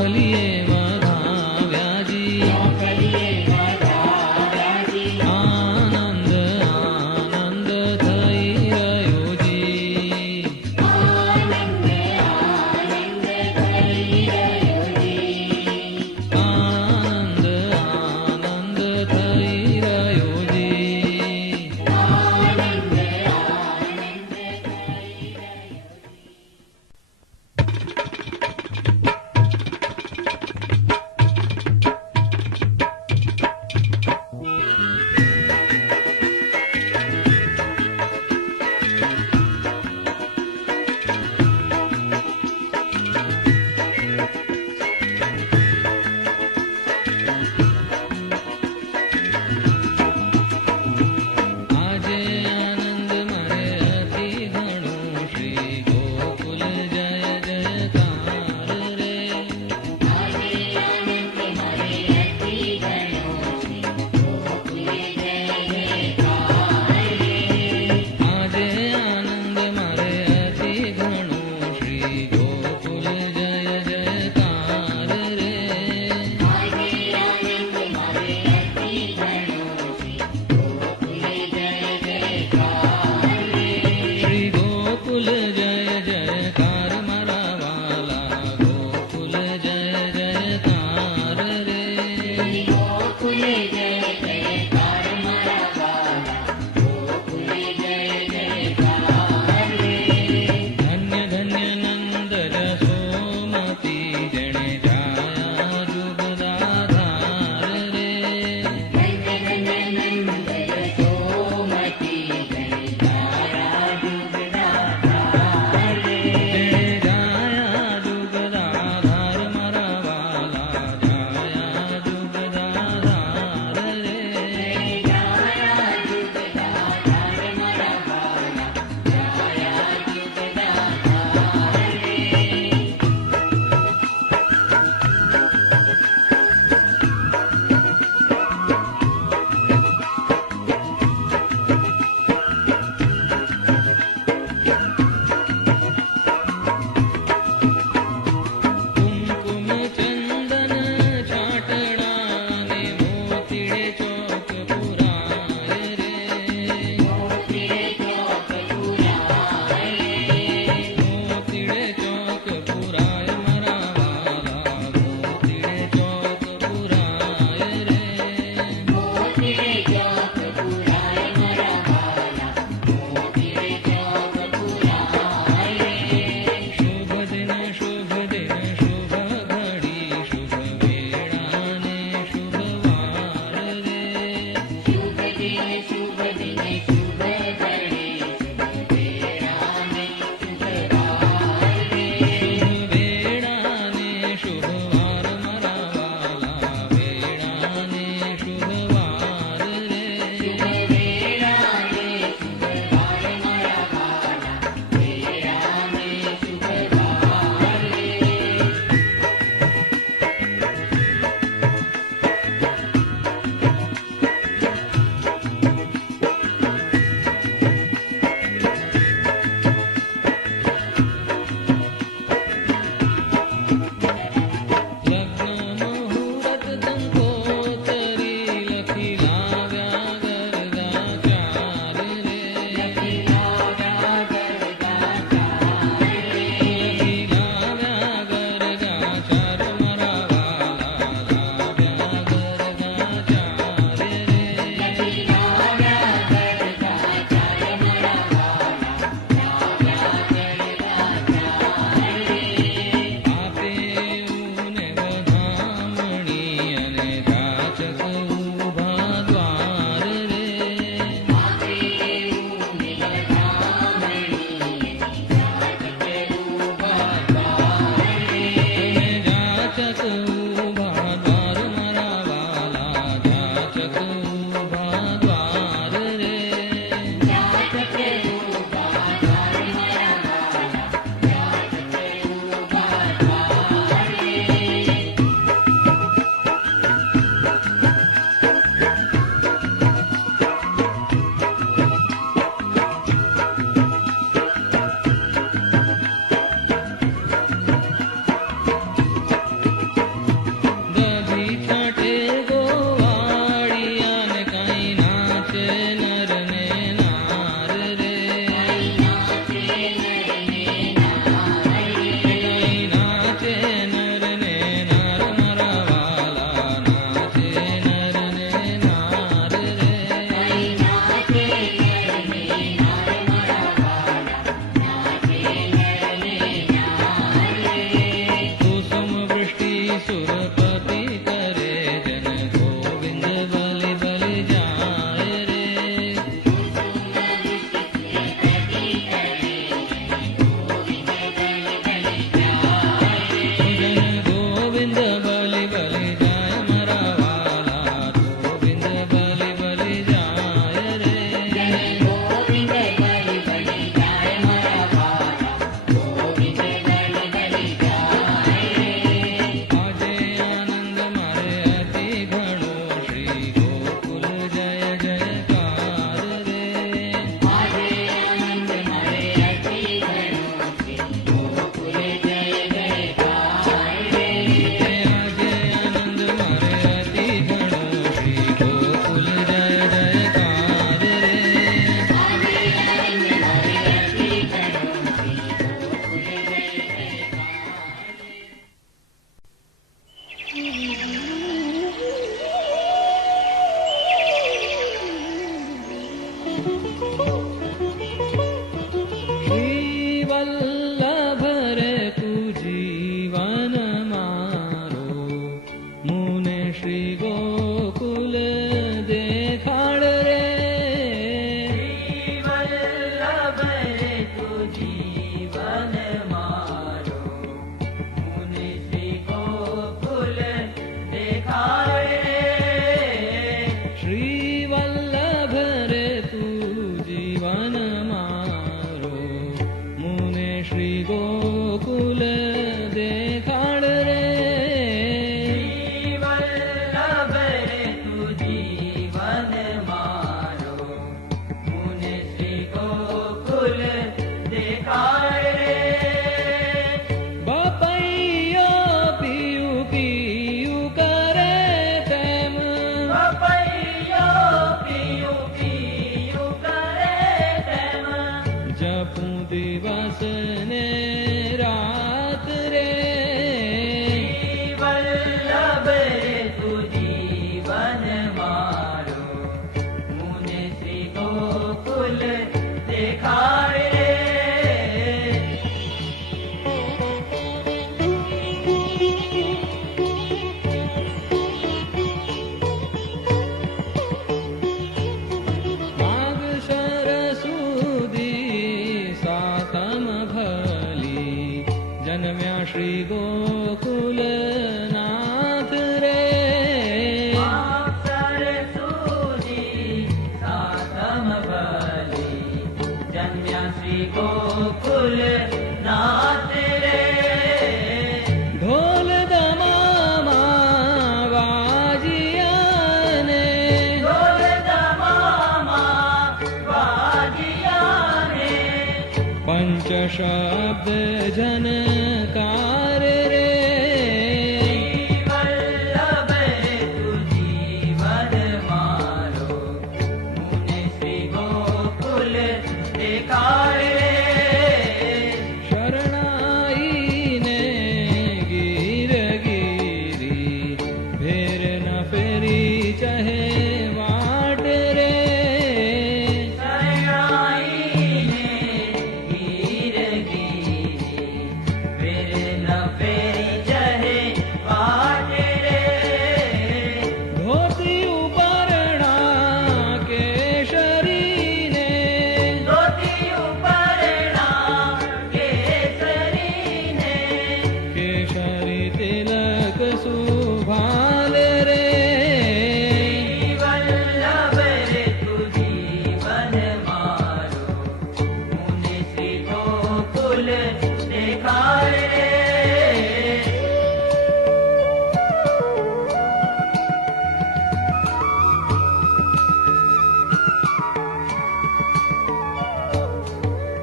મોકલીએ વધાવ્યાજી આનંદ આનંદ થઈ રહ્યો જી આનંદ આનંદ થઈ રહ્યો જી श्रीवल्लभ रे तू जीवन मारो मुने श्री गोकुल देखाड़ रे श्रीवल्लभ रे तू जीवन मारो मुने श्री गोकुल देखाड़ रे श्रीवल्लभ रे तू जीवन मारो मुने श्री गोकुल देखाड़ रे श्रीवल्लभ रे तू जीवन मारो मुने श्री गोकुल देखाड़ रे बपैया पियू पियू करे तेम बपैयो पियू पियू करे तेम जपू दिवस ने रात रे श्रीवल्लभ रे तू जीवन मारो मुने श्री गोकुल देखाड़ रे माघ शरसूदी सातम भली जन्म्या श्री गोकुल नाथ रे सरसूदी सातम बली जन्म्या श्री गोकुल नाथ रे ढोल दमामा वाजिया ने ढोल दमामा वाजिया ने पंच शब्द जनकार रे श्रीवल्लभ रे तू जीवन मारो मुने श्री गोकुल देखाड़ रे शरणाई ने गिर गिरी भेर न फेरी चहे वाट रे शरणाई ने गिर गिरी फिर न फेरी चहे बाट रे धोती उपरणा केशरी ने धोती उपरणा केसरी ने केशरी तिलक सुभाल रे श्रीवल्लभ रे तू जीवन मारो मुने श्री गोकुल देखाड़ रे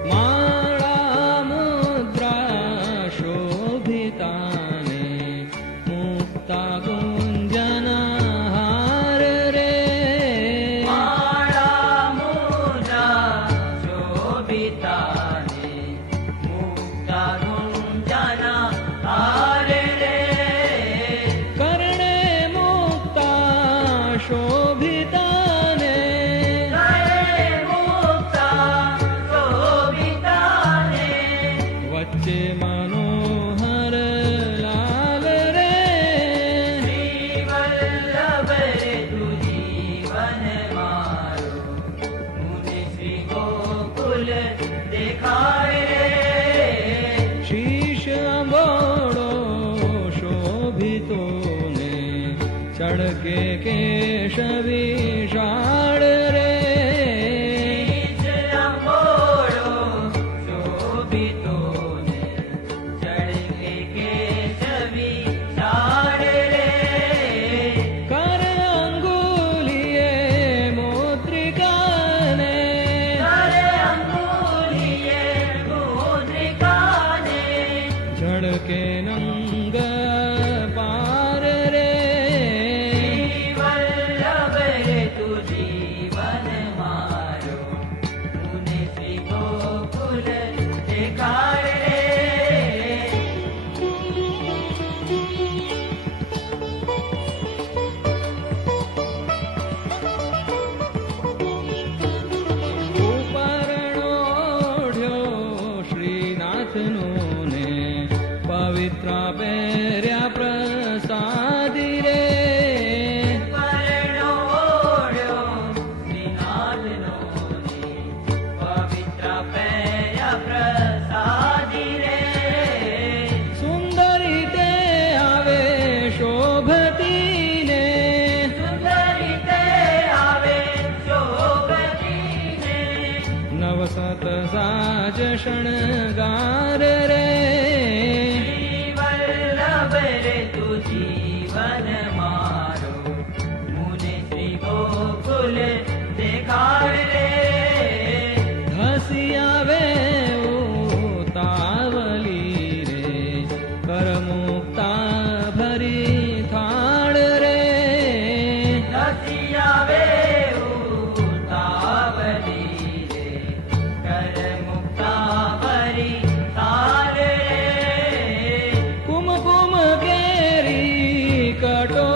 माळा मुद्रा शोभिताने मुक्ता गुंजना हार रे माळा मुद्रा शोभिताने मुक्ता गुंजना हार रे कर्णे मुक्ता शोभिताने गळे मुक्ता शोभिताने वच्चे मनोहर लाल रे श्रीवल्लभ रे तू जीवन मारो मुने श्री गोकुल देखाड़ रे शीश बोड़ो शोभितो ने चढ़ के केश विशाल रे शीश अंबोड़ो शोभितो ने चढ़ के केश विशाल रे कर अंगुलिये मोद्रिका ने करे अंगुलिये मुद्रिका ने चढ़ के नंग पार रे श्रीवल्लभ रे तू जीवन પહેર્યા પ્રસાદી રે પરણો ઓળ્યો શ્રીનાથનો રે, પવિત્ર પહેર્યા પ્રસાદી રે. સુંદરી તે આવે શોભતી ને સુંદર રીતે આવે શોભતીને, નવસત સાજ શણગાર રે શ્રી વલ્લભ રે તું જીવન મારો, મુને શ્રી ગોકુલ દેખાડ રે. હસી આવે ઉતાવલી રે કરમુક્તા ભરી થાળ રે નથી આવે ઉતાવળી રે, કર મુક્તા ભરી તાર રે. કુમકુમ કેરી કટો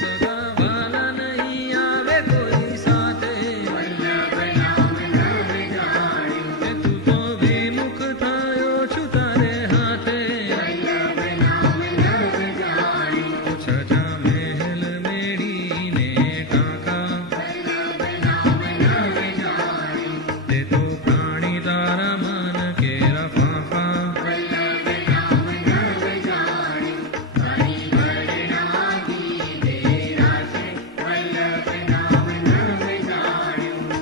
સગા વાલા નહીં આવે કોઈ સાથે, વલ્લભ નામ નવ જાણ્યું. કે તું તો વિમુખ થયો છું તારે હાથે. વલ્લભ નામ નવ જાણ્યું. છજા મહેલ મેળીને ટાંકા, વલ્લભ નામ નવ જાણ્યું. તે તો પ્રાણી તારા મન કેરા ફાંફા. વલ્લભ નામ નવ જાણ્યું. ઘણી વર્ણાગી દેરાશે. વલ્લભ નામ નવ જાણ્યું.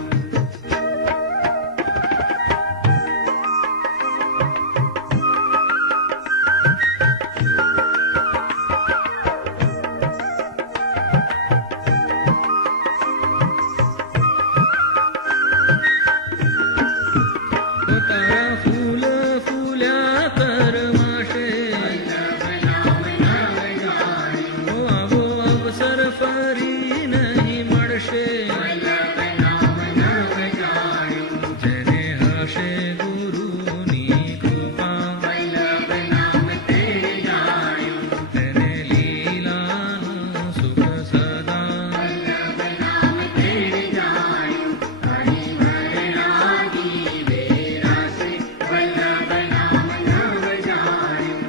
તો તારા ફૂલ ફૂલ્યા કરમાશે. વલ્લભ નામ નવ જાણ્યું. તો આવો અવસર ફરી નહીં મળશે. વલ્લભ નામ નવ જાણ્યું. જેને હશે ગુરુની કૃપા, વલ્લભ નામ તે જાણ્યું. તેને લીલાનું સુખ સદા. વલ્લભ નામ તે જાણ્યું. ઘણી વર્ણાગી દેરાશે. વલ્લભ નામ નવ જાણ્યું.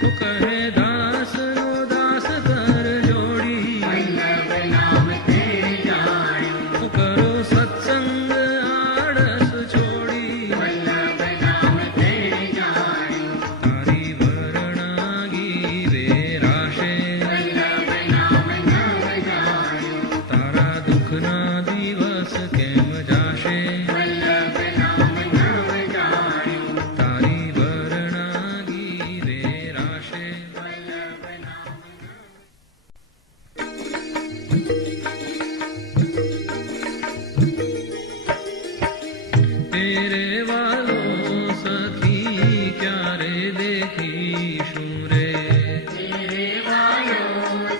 તો કહે દાસનો દાસ કર જોડી. વલ્લભ નામ તે જાણ્યું. તો કરો સત્સંગ આળસ છોડી. વલ્લભ નામ તે જાણ્યું. તારી વર્ણાગી વેરાશે. વલ્લભ નામ નવ જાણ્યું. તારા દુઃખના દિવસ કેમ જાશે. વલ્લભ નામ નવ જાણ્યું. તારી વર્ણાગી વેરાશે. વલ્લભ નામ તેરે વાલો સખી ક્યારે દેખીશું રે. તેરે વાલો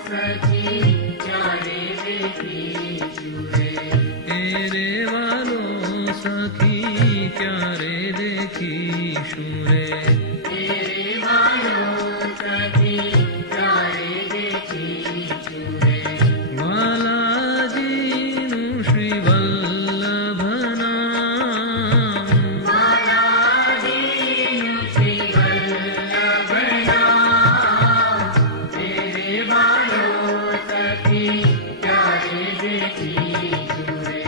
સખી ક્યારે દેખીશું રે. તેરે વાલો સખી ક્યારે દેખીશું રે. તેરે વાલો સખી ક્યારે દેખીશું રે. વાલાજીનું શ્રી વલ્લભ નામ, માલાજીનું શ્રી વલ્લભ નામ. તેરે વાલો સખી ક્યારે દેખીશું રે.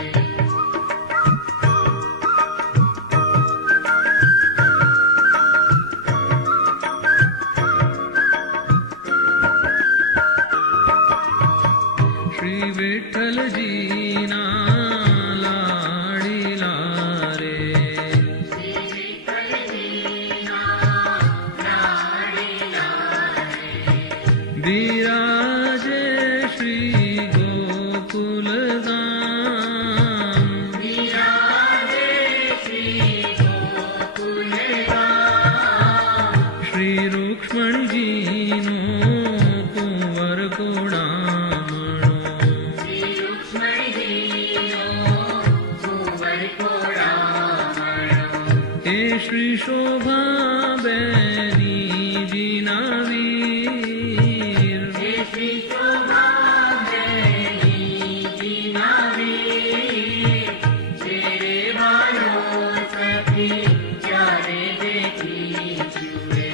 શ્રી વિઠ્ઠલજીના લાડીલા રે. શ્રી વિઠ્ઠલજીના લાડીલા રે. બિરાજે શ્રી ગોકુલ ધામ. વિરાજે શ્રી ગોકુલ ધામ. શ્રી રૂક્ષ્મણજીનો કુંવર કોડામણો. શ્રી રૂક્ષ્મણીજીનો કુંવર કોડામણો. એ શ્રી શોભાબેની જીના વીર. હે શ્રી શોભાબેનીજીના વીર. તેરે વાલો સખી ક્યારે દેખીશું રે.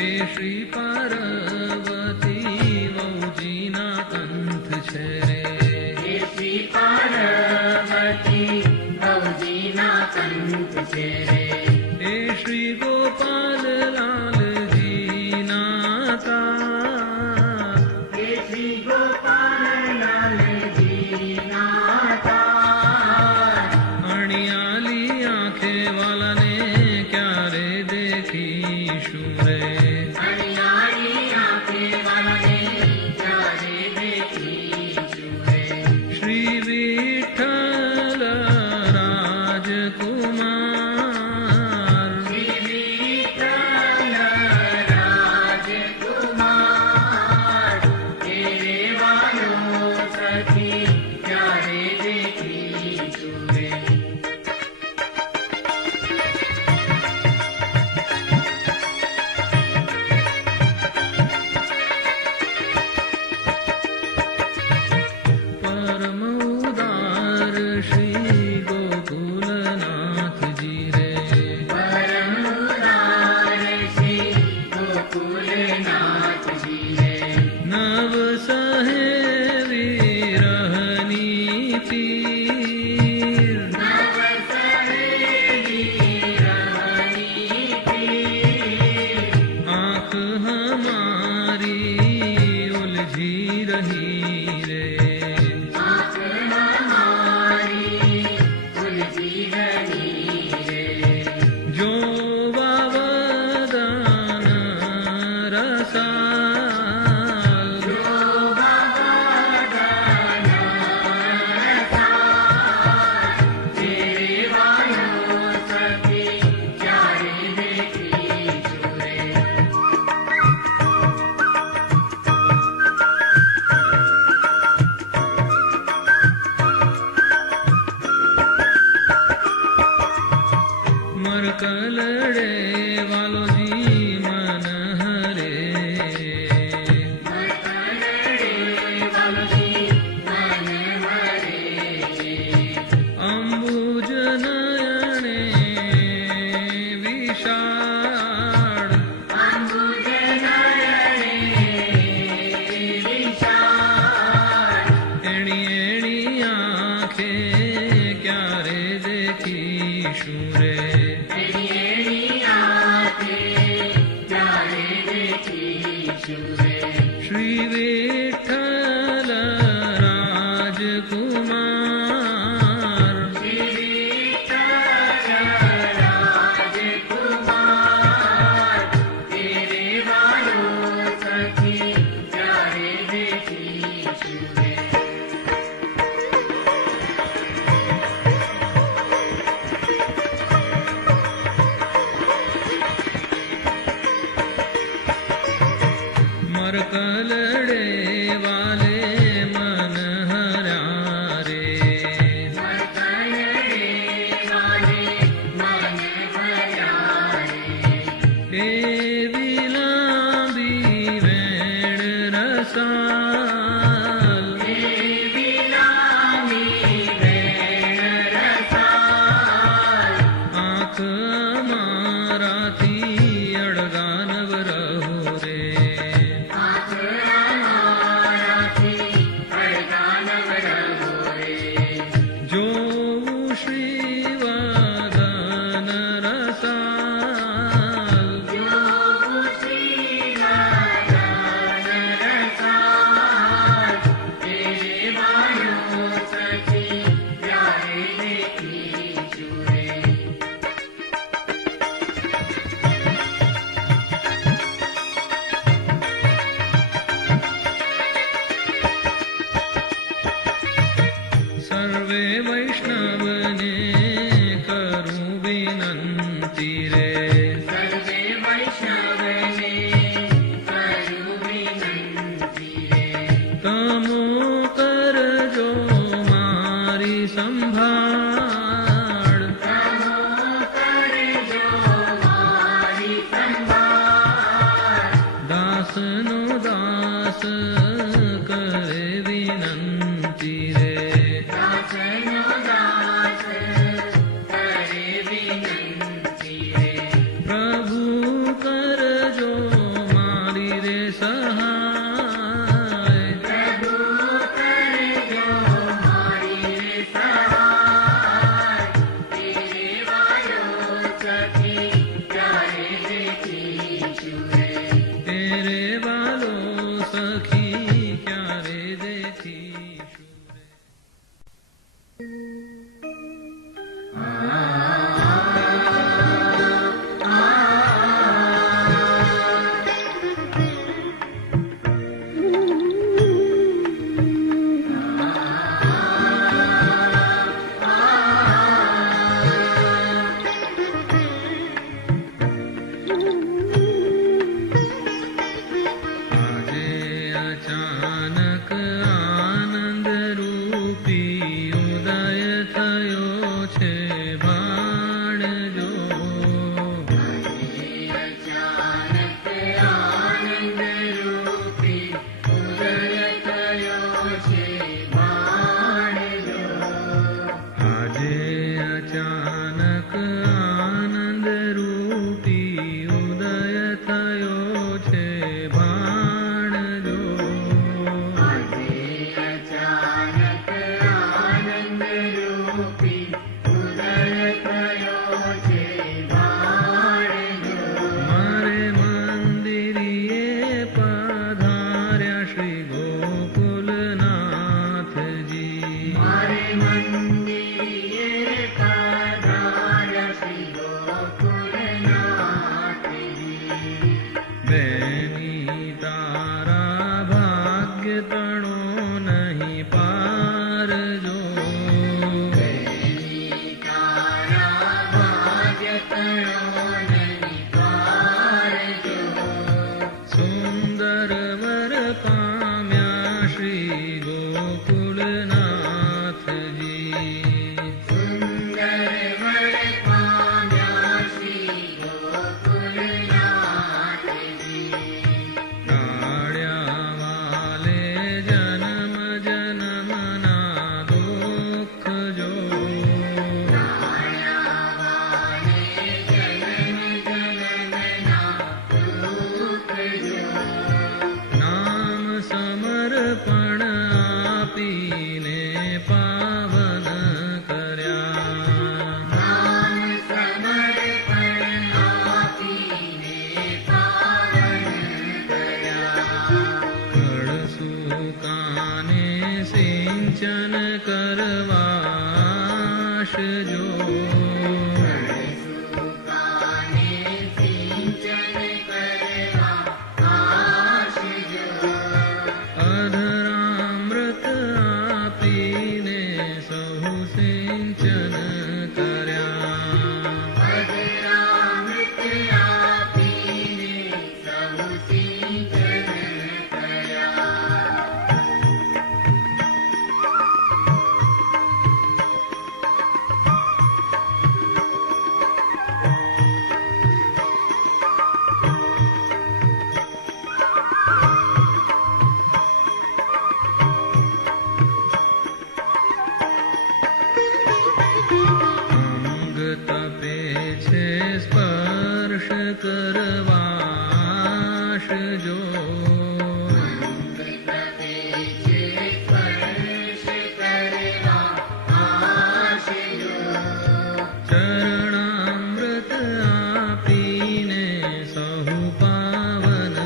એ શ્રી પાર્વતી વહુજીના કંથ છે રે. હે શ્રી પાર્વતી ભવજીના કંથ છે રે. એ શ્રી ગોપાલ લાલજીના તાત. હે શ્રી ગોપાલલાલજીના તાત. અણિયાલી આંખે વાલાને ક્યારે દેખીશું રે. અણિયાળી આંખે વાળાને ક્યારે દેખીશું તેથી શુરે. અચાનક આનંદ રૂપી ઉદય થયો છે ભાણજો. અચાનક આનંદ રૂપી ઉદય થયો છે ભાણજો. આજે અચાનક આનંદ રૂપી ઉદય થયો છે ભાણજો. આજે અચાનક આનંદ રૂપી ઉદય થયો છે ભાણજો. મારે મંદિરીએ પધાર્યા શ્રી ગોકુલનાથજી. મારે મંદિરે પધાર્યા શ્રી ગોકુલનાથજી. બેની તારા ભાગ્ય તણો નહીં પારજો. તારા ભાગ્ય તણો નહીં પારજો. સુંદર વર પામ્યા શ્રી ગોકુલનાથજી. સુંદર વર પામ્યા શ્રી ગોકુલનાથજી. ટાળ્યા વાલે જન્મ જન્મના દુઃખ જો. તાળાવાને જન્મ જન્મના દુઃખ જો. નામ સમર્પણ આપીને પાવન કર્યા. નામ સમર્પણ આપીને પાવન કર્યા. કળસુકાને સિંચન કરવાશજો. સુકાને સિંચન કરવા આશજો. અધરામૃત આપીને સહુ સિંચન કર્યા. અધરામૃત આપીને સહુ સિંચન કર્યા. અંગ તપે છે સ્પર્શ કરવાશજો. તપે છે સ્પર્શ કરવા આશજો. ચરણામૃત આપીને સહુ પાવન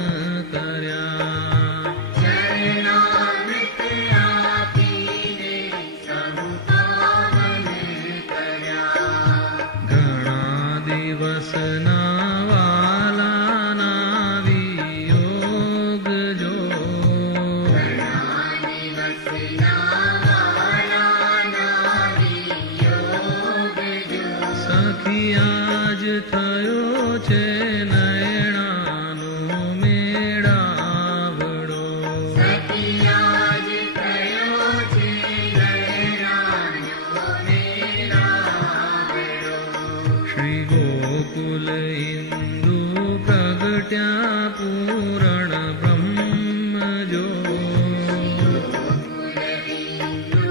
કર્યા. ચરણામૃત આપીને સહુ પાવન કર્યા. ઘણા દિવસના વાલાના વિયોગ જો. ઘણા દિવસના વાલાના વિયોગ જો. સખી આજ થયો છે નયણાનો મેળાવડો. સખી આજ થયો છે નયનાનો મેળાવડો. શ્રી ગોકુલ ઇન્દુ પ્રગટ્યા પૂરણ બ્રહ્મ જો. ગોકુલબિંદુ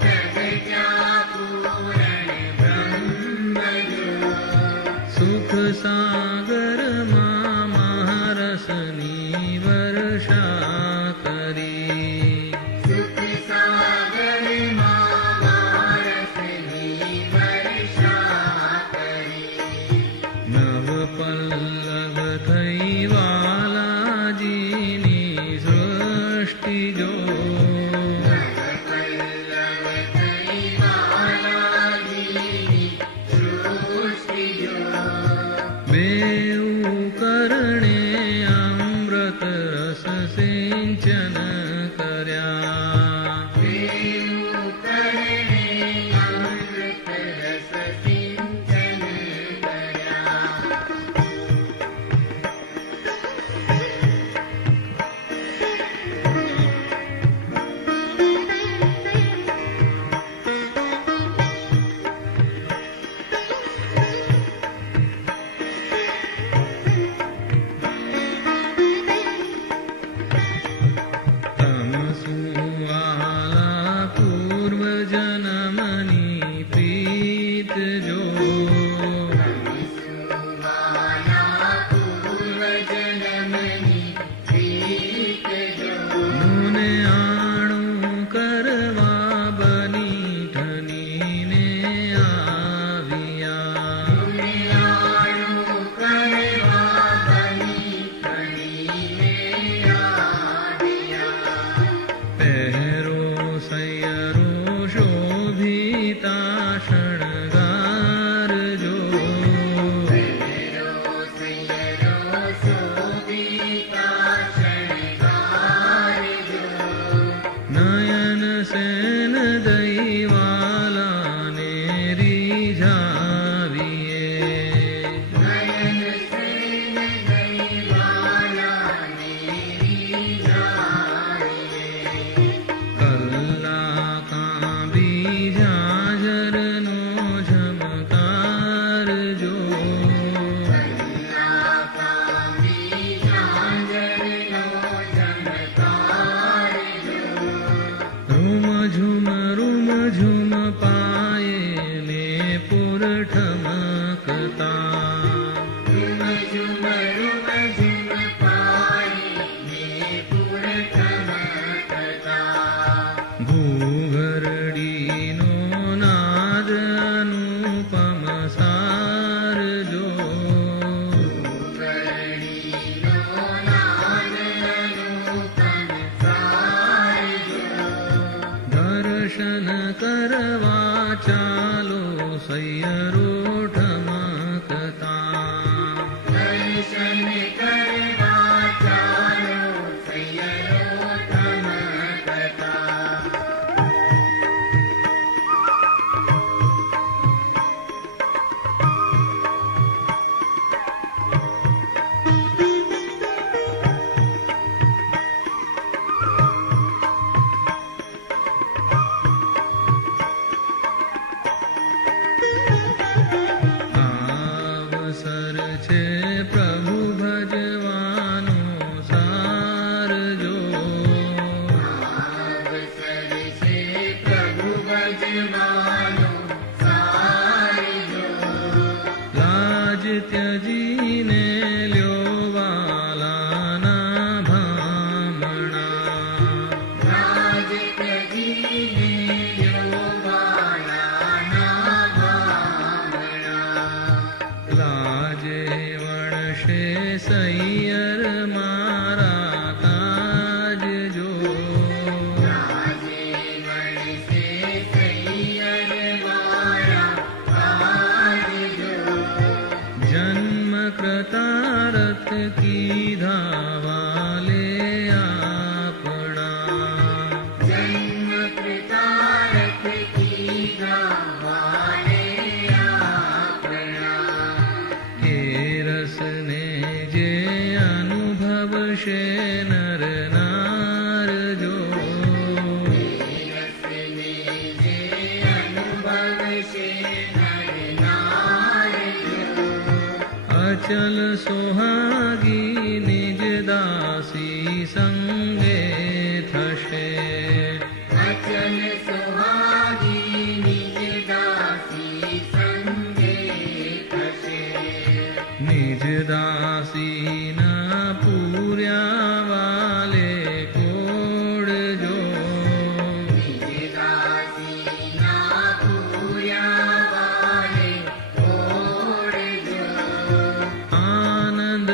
પ્રગટ્યા પૂરણ બ્રહ્મ જો. સુખ રૂમ ઝુમ પાયે ને પુર ઠમકતા રૂમ ઝુમ પાયે ને પુર ઠમકતા ઘૂઘરડીનો નાદ અનુપમ સારજો ઘડીનો નાદ અનુપમ સારજો દર્શન કરવા ચાલો સૈયરો ઠમકતા દર્શન કરવા ચાલો સૈયરો ઠમકતા આવસર છે પ્રભુ ભજવાનો સારજો અવસર છે પ્રભુ ભજવાનો સારજો લાજ ત્યજીને લ્યો વાલાના ભામણા રાજ ત્યજીને લ્યો વાલાના ભામણા લાજે વણશે સૈયર મારા તાજજો રાજે વણસે સૈયર મારા કાજજો જન્મ કૃતારથ કીધા વાલે આપણા જન્મ કૃતારથ કીધા વાલે આપણા એ રસને જે અનુભવશે નર નારજો રસને જે અનુભવશે નર નારજો અચલ સોહાગી નિજ દાસી સંગે થશે અચલ સુહાગી નિજ દાસી સંગે થશે નિજ દાસીના પૂર્યા વાલે કોડજો નિજ દાસીના પૂર્યા વાલે ઓળજો આનંદ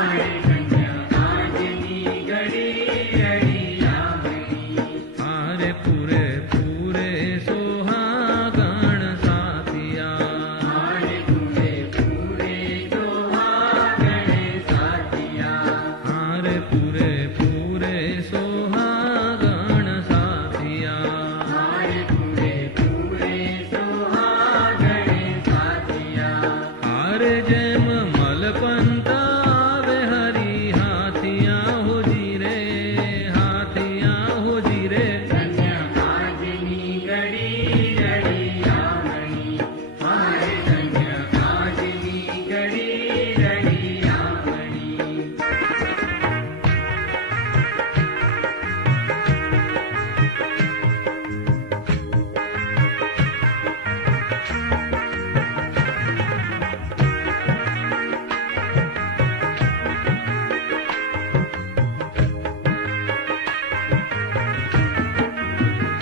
मारे धन्य आजनी घड़ी रड़ियामणी। हारे पूरे पूरे सोहागण साथिया, हारे पूरे पूरे सोहागण साथिया। हारे पूरे पूरे सोहागण साथिया। हारे पूरे पूरे सोहागण साथिया। हारे जेम मलपंत आवे हरी हाथिया हो जीरे, हाथिया हो जीरे। धन्य आजनी घड़ी रड़ियामणी। मारे धन्य आजनी घड़ी रड़ियामणी।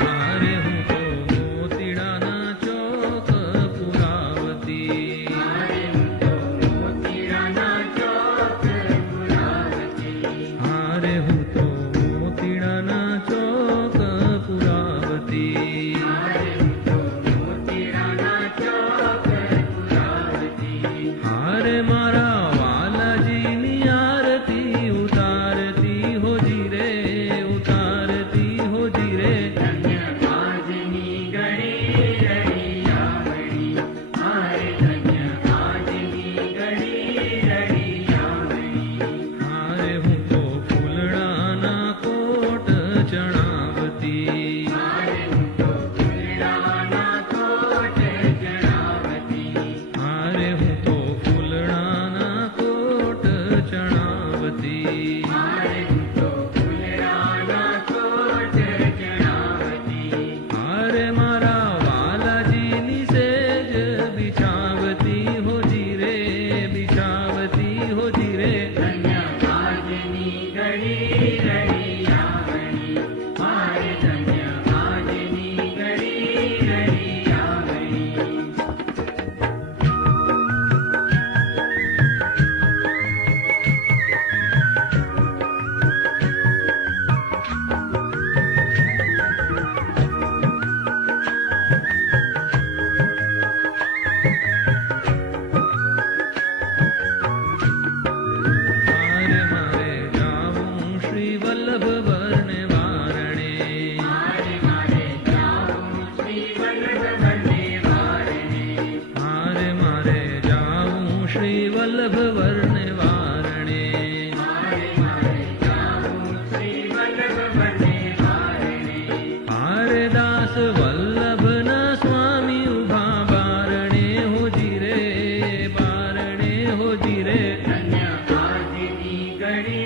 हारे हूँ तो मोतीड़ाना चौक पुरावती, हारे तो मोतीराना चौक पुरावती। हारे हूँ तो मोतीड़ाना चौक पुरावती। हारे तो मोतीराना चौक पुरावती। हारे मारा वालाजीनी आरती उतारती हो जीरे, उतारती हो जीरे। धन्य आजनी घड़ी रड़ियामणी। हारे धन्य आजनी घड़ी रड़ियामणी। हारे हूँ तो फूलड़ाना कोट चढ़ावती, हारे तो फुलड़ाना कोट चढ़ावती। हारे हूँ तो फूलड़ाना कोट चढ़ावती। हारे तो फुलड़ाना कोट चढ़ावती। हारे मारा वालाजीनी सेज बिछावती हो जीरे, बिछावती हो जीरे। धन्य आजनी घड़ी रड़ियामणी। हारे धन्य आजनी घड़ी रड़ियामणी। हारे मारे जाऊं श्री वल्लभ वरणे वारणे, हारे जाऊं श्री वल्लभ वरणे वारणे। हारे मारे जाऊं श्री वल्लभ वरणे वारणे। हारे जाऊं श्री वल्लभ वरणे वारणे। हारे दास वल्लभ न स्वामी उभा बारणे हो जीरे, बारणे हो जीरे। धन्य आजनी घड़ी